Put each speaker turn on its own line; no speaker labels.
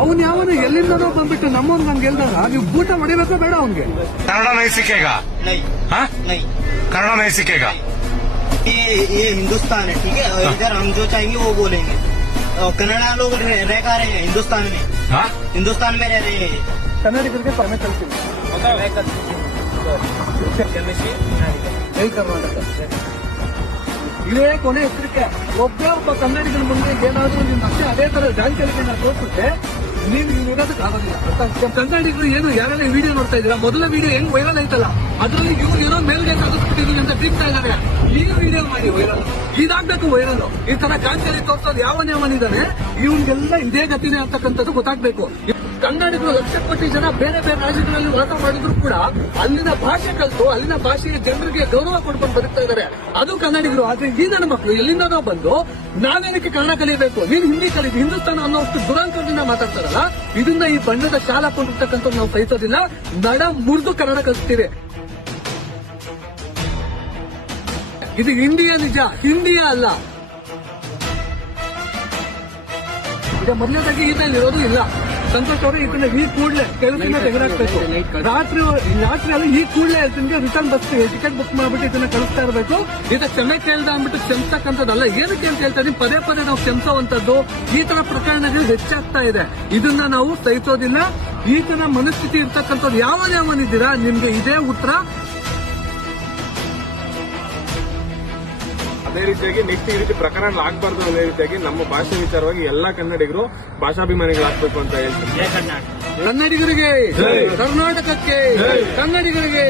ಅವನ್ ಯಾವನ ಎಲ್ಲಿಂದನೋ ಬಂದ್ಬಿಟ್ಟು ನಮ್ಮವ್ನ್ ನನ್ಗೆ ಹೇಳ್ದಾಗ ನೀವು ಬೂಟ ಹೊಡಿಬೇಕೋ ಬೇಡ ಅವನ್ಗೆ
कन्नड़ा नहीं सीखेगा
नहीं
हाँ
नहीं
कन्नड़ा नहीं सीखेगा
ये ये हिंदुस्तान है ठीक है और इधर हम जो चाहेंगे वो बोलेंगे और कन्नड़ा लोग रह, रह का रहे हैं हिंदुस्तान में
हाँ
हिंदुस्तान में रह रहे हैं
ಕನ್ನಡಿಗರಿಗೆ ಪರ್ಮಿಟ್ ಕಳ್ತೀವಿ ಜೈ ಕರ್ನಾಟಕ ಇದೇ ಕೊನೆ ಹೆಸರಿಕೆ ಒಬ್ಬ ಒಬ್ಬ ಕನ್ನಡಿಗರ ಮುಂದೆ ಏನಾದ್ರೂ ನಿಮ್ ಅಷ್ಟೇ ಅದೇ ತರ ಜಾಂಚಲಿಗೆ ನಾವು ತೋರಿಸುತ್ತೆ ನೀವು ಇರೋದಕ್ಕೆ ಆಗೋದಿಲ್ಲ? ಕನ್ನಡಿಗರು ಏನು ಯಾರೆಲ್ಲ ವಿಡಿಯೋ ನೋಡ್ತಾ ಇದ್ದೀರಾ? ಮೊದಲ ವಿಡಿಯೋ ಹೆಂಗ್ ವೈರಲ್ ಆಯ್ತಲ್ಲ? ಅದ್ರಲ್ಲಿ ಇವ್ರು ಏನೋ ಮೇಲ್ಗೆ ಸಾಧಿಸ್ಬಿಟ್ಟಿದೀನಿ ಅಂತ ಬೀಗ್ತಾ ಇದಾರೆ ಮಾಡಿ ವೈರಲ್. ಇದಾಗ್ಬೇಕು ವೈರಲ್. ಈ ತರ ಕಾಂಚಲಿ ತೋರ್ಸೋದು ಯಾವ ಯಾವನಿದಾನೆ ಇವನ್ಗೆಲ್ಲ ಇದೇ ಗತಿನೇ ಅಂತಕ್ಕಂಥದ್ದು ಗೊತ್ತಾಗ್ಬೇಕು. ಕನ್ನಡಿಗರು ಲಕ್ಷಕೋಟಿ ಜನ ಬೇರೆ ಬೇರೆ ರಾಜ್ಯಗಳಲ್ಲಿ ವಾಸ ಮಾಡಿದ್ರು ಕೂಡ ಅಲ್ಲಿನ ಭಾಷೆ ಕಲಿತು, ಅಲ್ಲಿನ ಭಾಷೆಯ ಜನರಿಗೆ ಗೌರವ ಕೊಡ್ಕೊಂಡು ಬದುಕ್ತಾ ಇದ್ದಾರೆ. ಅದು ಕನ್ನಡಿಗರು, ಆದ್ರೆ ಈ ನನ್ನ ಮಕ್ಕಳು ಎಲ್ಲಿಂದನೋ ಬಂದು ನಾವೇನಕ್ಕೆ ಕನ್ನಡ ಕಲಿಯಬೇಕು ನೀನು ಹಿಂದಿ ಕಲಿದು ಹಿಂದೂಸ್ತಾನ ಅನ್ನೋಷ್ಟು ದುರಂಕದಿಂದ ಮಾತಾಡ್ತಾರಲ್ಲ, ಇದನ್ನ ಈ ಬಣ್ಣದ ಶಾಲಾ ಕೊಂಡಿರ್ತಕ್ಕಂಥ ನಾವು ಸಹಿಸೋದಿಲ್ಲ. ನಡ ಮುರಿದು ಕನ್ನಡ ಕಲಿಸ್ತೀವಿ. ಇದು ಹಿಂದಿಯ ನಿಜ, ಹಿಂದಿಯ ಅಲ್ಲ. ಈಗ ಮೊದಲನೇದಾಗಿ ಈತನಲ್ಲಿ ಇರೋದು ಇಲ್ಲ. ಸಂತೋಷ್ ಅವರು ಇದನ್ನ ಈ ಕೂಡಲೇ ಕೆಲಸದಿಂದ ತೆಗೆದಾಕ್ಬೇಕು ರಾತ್ರಿ ರಾತ್ರಿ ಅಲ್ಲಿ ಈ ಕೂಡಲೇ ಇರ್ತೀನಿ ರಿಟರ್ನ್ ಬಸ್ ಟಿಕೆಟ್ ಬುಕ್ ಮಾಡ್ಬಿಟ್ಟು ಇದನ್ನ ಕಳಿಸ್ತಾ ಇರಬೇಕು. ಇದ ಕ್ಷಮೆ ಕೇಳ್ದ ಅಂದ್ಬಿಟ್ಟು ಕ್ಷಮಿಸ್ತಕ್ಕಂಥದ್ದಲ್ಲ ಏನಕ್ಕೆ ಅಂತ ಹೇಳ್ತಾ ಇದೀನಿ ಪದೇ ಪದೇ ನಾವು ಕ್ಷಮಿಸುವಂತದ್ದು ಈ ತರ ಪ್ರಕರಣಗಳು ಹೆಚ್ಚಾಗ್ತಾ ಇದೆ. ಇದನ್ನ ನಾವು ಸಹಿಸೋದಿಲ್ಲ. ಈ ತರ ಮನಸ್ಥಿತಿ ಇರ್ತಕ್ಕಂಥದ್ದು ಯಾವ ಯಾವನಿದ್ದೀರಾ ನಿಮ್ಗೆ ಇದೇ ಉತ್ತರ.
ಅದೇ ರೀತಿಯಾಗಿ ನೆಕ್ಸ್ಟ್ ಈ ರೀತಿ ಪ್ರಕರಣ ಆಗ್ಬಾರ್ದು ಅನ್ನೋ ರೀತಿಯಾಗಿ ನಮ್ಮ ಭಾಷೆ ವಿಚಾರವಾಗಿ ಎಲ್ಲಾ ಕನ್ನಡಿಗರು ಭಾಷಾಭಿಮಾನಿಗಳಾಗಬೇಕು ಅಂತ ಹೇಳ್ತೀನಿ.
ಕನ್ನಡಿಗರಿಗೆ ಕರ್ನಾಟಕಕ್ಕೆ ಕನ್ನಡಿಗರಿಗೆ